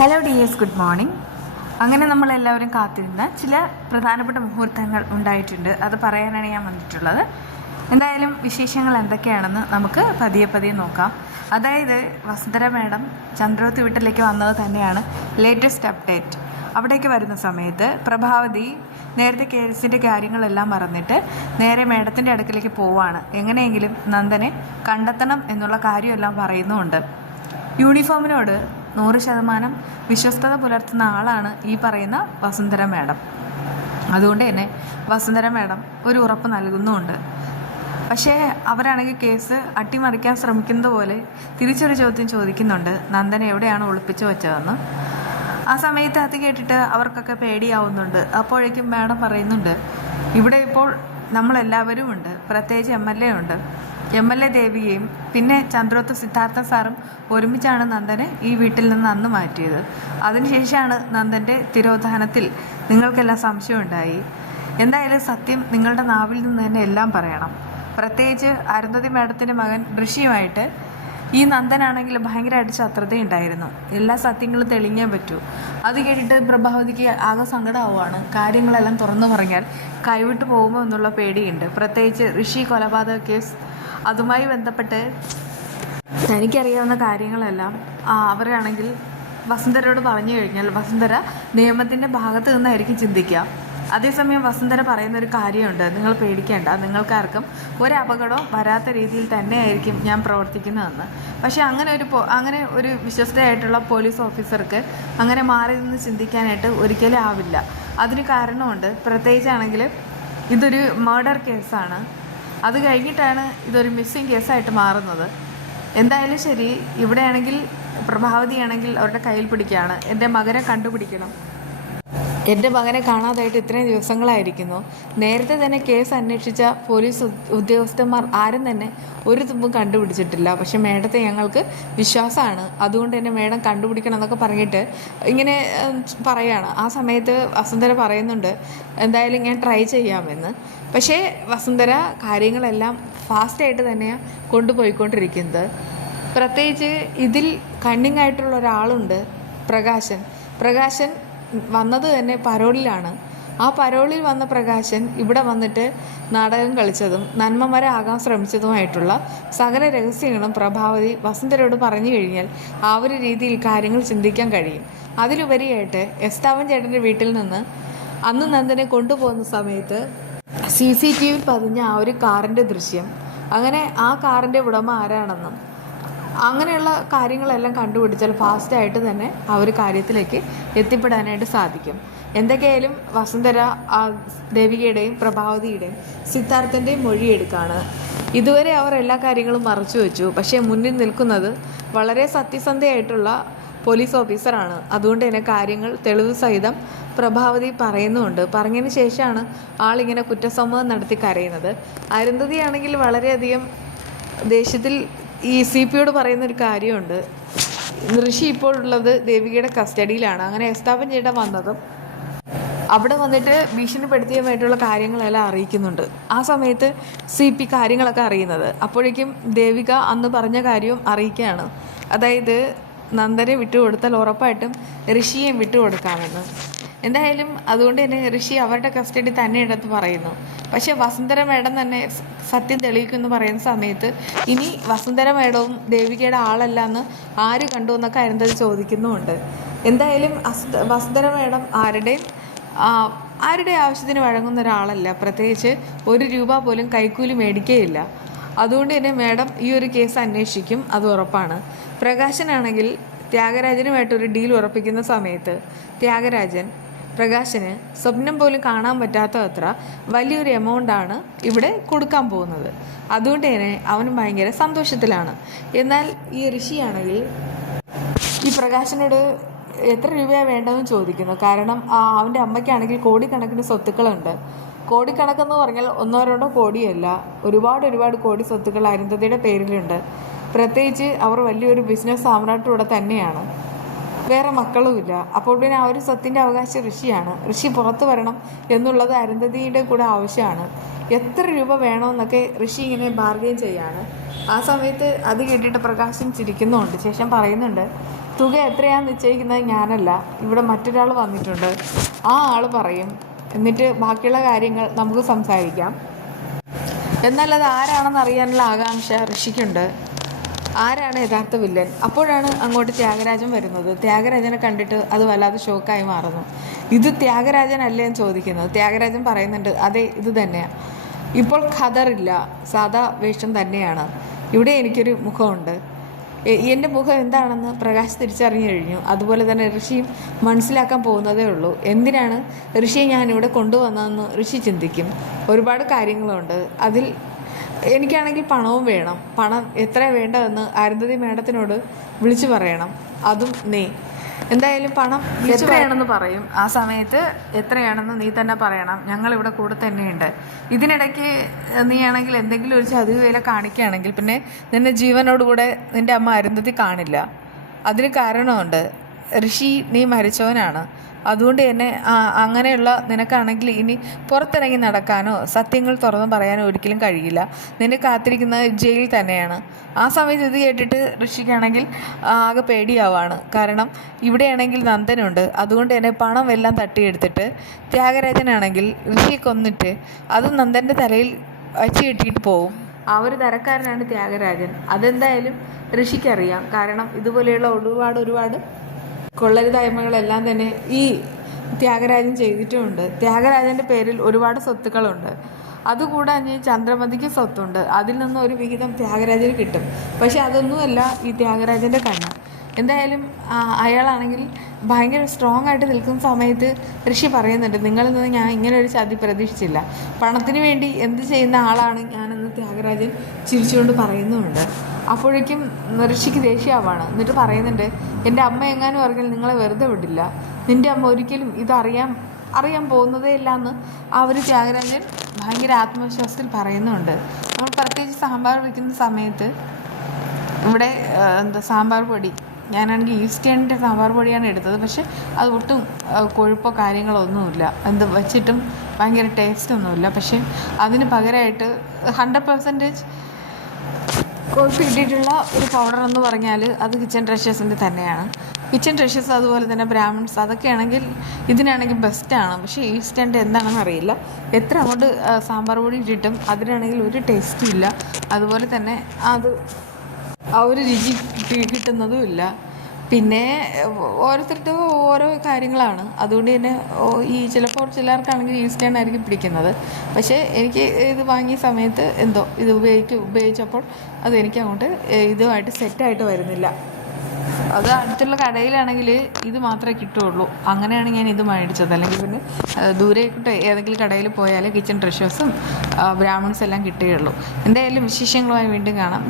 Hello dears, good morning. അങ്ങനെ നമ്മളെല്ലാവരും കാത്തിരുന്ന ചില പ്രധാനപ്പെട്ട മുഹൂർത്തങ്ങൾ ഉണ്ടായിട്ടുണ്ട്. അത് പറയാനാണ് ഞാൻ വന്നിട്ടുള്ളത്. എന്തായാലും വിശേഷങ്ങൾ എന്തൊക്കെയാണെന്ന് നമുക്ക് പതിയെ പതിയെ നോക്കാം. അതായത് വസുന്ധര മാഡം ചന്ദ്രോത്ത് വീട്ടിലേക്ക് വന്നത് തന്നെയാണ് ലേറ്റസ്റ്റ് അപ്ഡേറ്റ്. അവിടേക്ക് വരുന്ന സമയത്ത് പ്രഭാവതി നേരത്തെ കേസിൻ്റെ കാര്യങ്ങളെല്ലാം മറന്നിട്ട് നേരെ മേഡത്തിൻ്റെ അടുക്കിലേക്ക് പോവാണ്. എങ്ങനെയെങ്കിലും നന്ദനെ കണ്ടെത്തണം എന്നുള്ള കാര്യമെല്ലാം പറയുന്നുമുണ്ട്. യൂണിഫോമിനോട് 100% വിശ്വസ്തത പുലർത്തുന്ന ആളാണ് ഈ പറയുന്ന വസുന്ധര മാഡം. അതുകൊണ്ട് തന്നെ വസുന്ധര മാഡം ഒരു ഉറപ്പ് നൽകുന്നുമുണ്ട്. പക്ഷേ അവരാണെങ്കിൽ കേസ് അട്ടിമറിക്കാൻ ശ്രമിക്കുന്നത് പോലെ തിരിച്ചൊരു ചോദ്യം ചോദിക്കുന്നുണ്ട്, നന്ദനെ എവിടെയാണ് ഒളിപ്പിച്ചു വെച്ചതെന്ന്. ആ സമയത്ത് അത് കേട്ടിട്ട് അവർക്കൊക്കെ പേടിയാവുന്നുണ്ട്. അപ്പോഴേക്കും മാഡം പറയുന്നുണ്ട്, ഇവിടെ ഇപ്പോൾ നമ്മളെല്ലാവരും ഉണ്ട്, പ്രത്യേകിച്ച് MLA ഉണ്ട്. MLA ദേവികയും പിന്നെ ചന്ദ്രോത്ത് സിദ്ധാർത്ഥ സാറും ഒരുമിച്ചാണ് നന്ദനെ ഈ വീട്ടിൽ നിന്ന് അന്ന് മാറ്റിയത്. അതിനുശേഷമാണ് നന്ദൻ്റെ തിരോധാനത്തിൽ നിങ്ങൾക്കെല്ലാം സംശയമുണ്ടായി. എന്തായാലും സത്യം നിങ്ങളുടെ നാവിൽ നിന്ന് തന്നെ എല്ലാം പറയണം. പ്രത്യേകിച്ച് അരുന്ധതി മാഡത്തിൻ്റെ മകൻ ഋഷിയുമായിട്ട് ഈ നന്ദനാണെങ്കിൽ ഭയങ്കരമായിട്ട് ശത്രുതയുണ്ടായിരുന്നു. എല്ലാ സത്യങ്ങളും തെളിഞ്ഞാൻ പറ്റൂ. അത് കേട്ടിട്ട് പ്രഭാവതിക്ക് ആകെ സങ്കടമാവുകയാണ്. കാര്യങ്ങളെല്ലാം തുറന്നു പറഞ്ഞാൽ കൈവിട്ട് പോകുമോ എന്നുള്ള പേടിയുണ്ട്. പ്രത്യേകിച്ച് ഋഷി കൊലപാതക കേസ്, അതുമായി ബന്ധപ്പെട്ട് തനിക്കറിയാവുന്ന കാര്യങ്ങളെല്ലാം അവരാണെങ്കിൽ വസുന്ധരയോട് പറഞ്ഞു കഴിഞ്ഞാൽ വസുന്ധര നിയമത്തിൻ്റെ ഭാഗത്ത് നിന്നായിരിക്കും ചിന്തിക്കുക. അതേസമയം വസുന്ധര പറയുന്നൊരു കാര്യമുണ്ട്, നിങ്ങൾ പേടിക്കേണ്ട, നിങ്ങൾക്കാർക്കും ഒരപകടവും വരാത്ത രീതിയിൽ തന്നെയായിരിക്കും ഞാൻ പ്രവർത്തിക്കുന്നതെന്ന്. പക്ഷേ അങ്ങനെ ഒരു വിശ്വസ്തയായിട്ടുള്ള പോലീസ് ഓഫീസർക്ക് അങ്ങനെ മാറി നിന്ന് ചിന്തിക്കാനായിട്ട് ഒരിക്കലും ആവില്ല. അതിന് കാരണമുണ്ട്. പ്രത്യേകിച്ചാണെങ്കിൽ ഇതൊരു മർഡർ കേസാണ്. അത് കഴിഞ്ഞിട്ടാണ് ഇതൊരു മിസ്സിങ് കേസായിട്ട് മാറുന്നത്. എന്തായാലും ശരി, ഇവിടെയാണെങ്കിൽ പ്രഭാവതിയാണെങ്കിൽ അവരുടെ കയ്യിൽ പിടിക്കുകയാണ്, എൻ്റെ മകനെ കണ്ടുപിടിക്കണം. എൻ്റെ മകനെ കാണാതായിട്ട് ഇത്രയും ദിവസങ്ങളായിരിക്കുന്നു. നേരത്തെ തന്നെ കേസ് അന്വേഷിച്ച പോലീസ് ഉദ്യോഗസ്ഥന്മാർ ആരും തന്നെ ഒരു തുമ്പും കണ്ടുപിടിച്ചിട്ടില്ല. പക്ഷെ മേഡത്തെ ഞങ്ങൾക്ക് വിശ്വാസമാണ്, അതുകൊണ്ട് തന്നെ മേഡം കണ്ടുപിടിക്കണം എന്നൊക്കെ പറഞ്ഞിട്ട് ഇങ്ങനെ പറയുകയാണ്. ആ സമയത്ത് വസുന്ധര പറയുന്നുണ്ട്, എന്തായാലും ഞാൻ ട്രൈ ചെയ്യാമെന്ന്. പക്ഷേ വസുന്ധര കാര്യങ്ങളെല്ലാം ഫാസ്റ്റായിട്ട് തന്നെയാണ് കൊണ്ടുപോയിക്കൊണ്ടിരിക്കുന്നത്. പ്രത്യേകിച്ച് ഇതിൽ കണ്ണിങ് ആയിട്ടുള്ള ഒരാളുണ്ട്, പ്രകാശൻ വന്നത് തന്നെ പരോളിലാണ്. ആ പരോളിൽ വന്ന പ്രകാശൻ ഇവിടെ വന്നിട്ട് നാടകം കളിച്ചതും നന്മമരാകാൻ ശ്രമിച്ചതുമായിട്ടുള്ള സകല രഹസ്യങ്ങളും പ്രഭാവതി വസുന്ധരയോട് പറഞ്ഞു കഴിഞ്ഞാൽ ആ ഒരു രീതിയിൽ കാര്യങ്ങൾ ചിന്തിക്കാൻ കഴിയും. അതിലുപരിയായിട്ട് എസ്താവൻ ചേട്ടൻ്റെ വീട്ടിൽ നിന്ന് അന്ന് നന്ദനെ കൊണ്ടുപോകുന്ന സമയത്ത് CCTV പതിഞ്ഞ ആ ഒരു കാറിൻ്റെ ദൃശ്യം, അങ്ങനെ ആ കാറിൻ്റെ ഉടമ ആരാണെന്നും അങ്ങനെയുള്ള കാര്യങ്ങളെല്ലാം കണ്ടുപിടിച്ചാൽ ഫാസ്റ്റായിട്ട് തന്നെ ആ ഒരു കാര്യത്തിലേക്ക് എത്തിപ്പെടാനായിട്ട് സാധിക്കും. എന്തൊക്കെയായാലും വസുന്ധര ദേവികയുടെയും പ്രഭാവതിയുടെയും സിദ്ധാർത്ഥൻ്റെയും മൊഴിയെടുക്കുകയാണ്. ഇതുവരെ അവർ എല്ലാ കാര്യങ്ങളും മറച്ചു വെച്ചു. പക്ഷേ മുന്നിൽ നിൽക്കുന്നത് വളരെ സത്യസന്ധയായിട്ടുള്ള പോലീസ് ഓഫീസറാണ്. അതുകൊണ്ട് തന്നെ കാര്യങ്ങൾ തെളിവ് സഹിതം പ്രഭാവതി പറയുന്നുമുണ്ട്. പറഞ്ഞതിന് ശേഷമാണ് ആളിങ്ങനെ കുറ്റസമ്മതം നടത്തി കരയുന്നത്. അരുന്ധതിയാണെങ്കിൽ വളരെയധികം ദേഷ്യത്തിൽ ഈ CPയോട് പറയുന്നൊരു കാര്യമുണ്ട്, ഋഷി ഇപ്പോൾ ഉള്ളത് ദേവികയുടെ കസ്റ്റഡിയിലാണ്. അങ്ങനെ എസ്താപൻ ചേട്ടൻ വന്നതും അവിടെ വന്നിട്ട് ഭീഷണിപ്പെടുത്തിയതുമായിട്ടുള്ള കാര്യങ്ങളെല്ലാം അറിയിക്കുന്നുണ്ട്. ആ സമയത്ത് CP കാര്യങ്ങളൊക്കെ അറിയുന്നത്. അപ്പോഴേക്കും ദേവിക അന്ന് പറഞ്ഞ കാര്യവും അറിയിക്കുകയാണ്. അതായത് നന്ദനെ വിട്ടുകൊടുത്താൽ ഉറപ്പായിട്ടും ഋഷിയെയും വിട്ടുകൊടുക്കാമെന്ന്. എന്തായാലും അതുകൊണ്ട് തന്നെ ഋഷി അവരുടെ കസ്റ്റഡി തന്നെ എടുത്ത് പറയുന്നു. പക്ഷേ വസുന്ധര മേഡം തന്നെ സത്യം തെളിയിക്കുമെന്ന് പറയുന്ന സമയത്ത് ഇനി വസുന്ധര മേഡവും ദേവികയുടെ ആളല്ല എന്ന് ആര് കണ്ടു എന്നൊക്കെ അരുന്ധതി ചോദിക്കുന്നുമുണ്ട്. എന്തായാലും വസുന്ധര മേഡം ആരുടെ ആവശ്യത്തിന് വഴങ്ങുന്ന ഒരാളല്ല. പ്രത്യേകിച്ച് ₹1 പോലും കൈക്കൂലി മേടിക്കുകയില്ല. അതുകൊണ്ട് തന്നെ മേഡം ഈ ഒരു കേസ് അന്വേഷിക്കും, അത് ഉറപ്പാണ്. പ്രകാശനാണെങ്കിൽ ത്യാഗരാജനുമായിട്ടൊരു ഡീൽ ഉറപ്പിക്കുന്ന സമയത്ത് ത്യാഗരാജൻ പ്രകാശന് സ്വപ്നം പോലും കാണാൻ പറ്റാത്തത്ര വലിയൊരു എമൗണ്ടാണ് ഇവിടെ കൊടുക്കാൻ പോകുന്നത്. അതുകൊണ്ട് തന്നെ അവന് ഭയങ്കര സന്തോഷത്തിലാണ്. എന്നാൽ ഈ ഋഷിയാണെങ്കിൽ ഈ പ്രകാശനോട് എത്ര രൂപയാണ് വേണ്ടതെന്ന് ചോദിക്കുന്നു. കാരണം അവൻ്റെ അമ്മയ്ക്കാണെങ്കിൽ കോടിക്കണക്കിന് സ്വത്തുക്കളുണ്ട്. കോടിക്കണക്കെന്ന് പറഞ്ഞാൽ 1-2 കോടിയല്ല, ഒരുപാട് കോടി സ്വത്തുക്കൾ അരുന്ധതിയുടെ പേരിലുണ്ട്. പ്രത്യേകിച്ച് അവർ വലിയൊരു ബിസിനസ് സാമ്രാട്ടിലൂടെ തന്നെയാണ്, വേറെ മക്കളുമില്ല. അപ്പോൾ പിന്നെ ആ ഒരു സ്വത്തിൻ്റെ അവകാശി ഋഷിയാണ്. ഋഷി പുറത്തു വരണം എന്നുള്ളത് അരുന്ധതിയുടെ കൂടെ ആവശ്യമാണ്. എത്ര രൂപ വേണമെന്നൊക്കെ ഋഷി ഇങ്ങനെ ബാർഗെയിൻ ചെയ്യാണ്. ആ സമയത്ത് അത് കേട്ടിട്ട് പ്രകാശൻ ചിരിക്കുന്നുണ്ട്. ശേഷം പറയുന്നുണ്ട്, തുക എത്രയാണെന്ന് നിശ്ചയിക്കുന്നത് ഞാനല്ല, ഇവിടെ മറ്റൊരാൾ വന്നിട്ടുണ്ട്, ആ ആൾ പറയും, എന്നിട്ട് ബാക്കിയുള്ള കാര്യങ്ങൾ നമുക്ക് സംസാരിക്കാം. എന്നാൽ അത് ആരാണെന്ന് അറിയാനുള്ള ആകാംക്ഷ ഋഷിക്കുണ്ട്. ആരാണ് യഥാർത്ഥ വില്ലൻ? അപ്പോഴാണ് അങ്ങോട്ട് ത്യാഗരാജൻ വരുന്നത്. ത്യാഗരാജനെ കണ്ടിട്ട് അത് വല്ലാതെ ഷോക്കായി മാറുന്നു. ഇത് ത്യാഗരാജൻ അല്ലേ എന്ന് ചോദിക്കുന്നത്. ത്യാഗരാജൻ പറയുന്നുണ്ട്, അതെ ഇത് തന്നെയാണ്. ഇപ്പോൾ ഖദറില്ല, സാധാ വേഷം തന്നെയാണ്. ഇവിടെ എനിക്കൊരു മുഖമുണ്ട്. എൻ്റെ മുഖം എന്താണെന്ന് പ്രകാശ് തിരിച്ചറിഞ്ഞു കഴിഞ്ഞു. അതുപോലെ തന്നെ ഋഷിയും മനസ്സിലാക്കാൻ പോകുന്നതേ ഉള്ളൂ. എന്തിനാണ് ഋഷിയെ ഞാനിവിടെ കൊണ്ടുവന്നതെന്ന് ഋഷി ചിന്തിക്കും. ഒരുപാട് കാര്യങ്ങളുണ്ട്. അതിൽ എനിക്കാണെങ്കിൽ പണവും വേണം. പണം എത്ര വേണ്ടതെന്ന് അരുന്ധതി മേഡത്തിനോട് വിളിച്ചു പറയണം. അതും നീ എന്തായാലും പണം എത്രയാണെന്ന് പറയും. ആ സമയത്ത് എത്രയാണെന്ന് നീ തന്നെ പറയണം. ഞങ്ങളിവിടെ കൂടെ തന്നെയുണ്ട്. ഇതിനിടയ്ക്ക് നീ ആണെങ്കിൽ എന്തെങ്കിലും ഒരു ചതിവ് വേല കാണിക്കുകയാണെങ്കിൽ പിന്നെ നിന്നെ ജീവനോടുകൂടെ നിൻ്റെ അമ്മ അരുന്ധതി കാണില്ല. അതിന് കാരണമുണ്ട്. ഋഷി നീ മരിച്ചവനാണ്. അതുകൊണ്ട് തന്നെ അങ്ങനെയുള്ള നിനക്കാണെങ്കിൽ ഇനി പുറത്തിറങ്ങി നടക്കാനോ സത്യങ്ങൾ തുറന്നു പറയാനോ ഒരിക്കലും കഴിയില്ല. നിന്നെ കാത്തിരിക്കുന്നത് ജയിൽ തന്നെയാണ്. ആ സമയത്ത് ഇത് കേട്ടിട്ട് ഋഷിക്കാണെങ്കിൽ ആകെ പേടിയാവാണ്. കാരണം ഇവിടെയാണെങ്കിൽ നന്ദനുണ്ട്. അതുകൊണ്ട് തന്നെ പണം എല്ലാം തട്ടിയെടുത്തിട്ട് ത്യാഗരാജനാണെങ്കിൽ ഋഷിയെ കൊന്നിട്ട് അത് നന്ദൻ്റെ തലയിൽ വച്ച് കെട്ടിയിട്ട് പോവും. ആ ഒരു തരക്കാരനാണ് ത്യാഗരാജൻ. അതെന്തായാലും ഋഷിക്കറിയാം. കാരണം ഇതുപോലെയുള്ള ഒരുപാട് കൊള്ളരുതായ്മകളെല്ലാം തന്നെ ഈ ത്യാഗരാജൻ ചെയ്തിട്ടുമുണ്ട്. ത്യാഗരാജൻ്റെ പേരിൽ ഒരുപാട് സ്വത്തുക്കളുണ്ട്. അതുകൂടാതെ ചന്ദ്രമതിക്ക് സ്വത്തുണ്ട്. അതിൽ നിന്ന് ഒരു വിഹിതം ത്യാഗരാജന് കിട്ടും. പക്ഷെ അതൊന്നുമല്ല ഈ ത്യാഗരാജൻ്റെ കണ്ണ്. എന്തായാലും അയാളാണെങ്കിൽ ഭയങ്കര സ്ട്രോങ് ആയിട്ട് നിൽക്കുന്ന സമയത്ത് ഋഷി പറയുന്നുണ്ട്, നിങ്ങളിൽ നിന്ന് ഞാൻ ഇങ്ങനെ ഒരു ചതി പ്രതീക്ഷിച്ചില്ല. പണത്തിന് വേണ്ടി എന്ത് ചെയ്യുന്ന ആളാണ് ഞാനെന്ന് ത്യാഗരാജൻ ചിരിച്ചുകൊണ്ട് പറയുന്നുമുണ്ട്. അപ്പോഴേക്കും ഋഷിക്ക് ദേഷ്യമാവാണ്. എന്നിട്ട് പറയുന്നുണ്ട്, എൻ്റെ അമ്മ എങ്ങാനും പറഞ്ഞാൽ നിങ്ങളെ വെറുതെ വിടില്ല. നിൻ്റെ അമ്മ ഒരിക്കലും അറിയാൻ പോകുന്നതേ ഇല്ല എന്ന് ആ ഒരു ത്യാഗരാജൻ ഭയങ്കര ആത്മവിശ്വാസത്തിൽ പറയുന്നുണ്ട്. നമ്മൾ പ്രത്യേകിച്ച് സാമ്പാർ വയ്ക്കുന്ന സമയത്ത് ഇവിടെ സാമ്പാർ പൊടി ഞാനാണെങ്കിൽ ഈസ്റ്റേണിൻ്റെ സാമ്പാർ പൊടിയാണ് എടുത്തത്. പക്ഷെ അത് ഒട്ടും കൊഴുപ്പോ കാര്യങ്ങളോ ഒന്നുമില്ല. വെച്ചിട്ടും ഭയങ്കര ടേസ്റ്റൊന്നുമില്ല. പക്ഷെ അതിന് പകരമായിട്ട് 100% കൊഴുപ്പ് കിട്ടിയിട്ടുള്ള ഒരു പൗഡർ എന്ന് പറഞ്ഞാൽ അത് കിച്ചൺ ട്രഷേഴ്സിൻ്റെ തന്നെയാണ്. കിച്ചൺ ട്രഷേഴ്സ് അതുപോലെ തന്നെ ബ്രാഹ്മിൺസ് അതൊക്കെയാണെങ്കിൽ ഇതിനാണെങ്കിൽ ബെസ്റ്റാണ്. പക്ഷേ ഈസ്റ്റേണിൻ്റെ എന്താണെന്ന് അറിയില്ല. എത്ര അങ്ങോട്ട് സാമ്പാർ പൊടി ഇട്ടിട്ടും അതിനാണെങ്കിൽ ഒരു ടേസ്റ്റും ഇല്ല. അതുപോലെ തന്നെ അത് ആ ഒരു രുചി കിട്ടുന്നതും ഇല്ല. പിന്നെ ഓരോരുത്തർക്കും ഓരോ കാര്യങ്ങളാണ്. അതുകൊണ്ട് തന്നെ ചിലപ്പോൾ ചിലർക്കാണെങ്കിൽ ഈസ്റ്റേൺ ആയിരിക്കും പിടിക്കുന്നത്. പക്ഷേ എനിക്ക് ഇത് വാങ്ങിയ സമയത്ത് ഇത് ഉപയോഗിച്ചപ്പോൾ അത് എനിക്ക് അങ്ങോട്ട് ഇതുമായിട്ട് സെറ്റായിട്ട് വരുന്നില്ല. അത് അടുത്തുള്ള കടയിലാണെങ്കിൽ ഇത് മാത്രമേ കിട്ടുകയുള്ളൂ. അങ്ങനെയാണ് ഞാൻ ഇത് മേടിച്ചത്. അല്ലെങ്കിൽ പിന്നെ ദൂരേക്കോട്ട് ഏതെങ്കിലും കടയിൽ പോയാൽ കിച്ചൺ ട്രഷേഴ്സും ബ്രാഹ്മിൺസ് എല്ലാം കിട്ടുകയുള്ളൂ. എന്തായാലും വിശേഷങ്ങളുമായി വീണ്ടും കാണാം.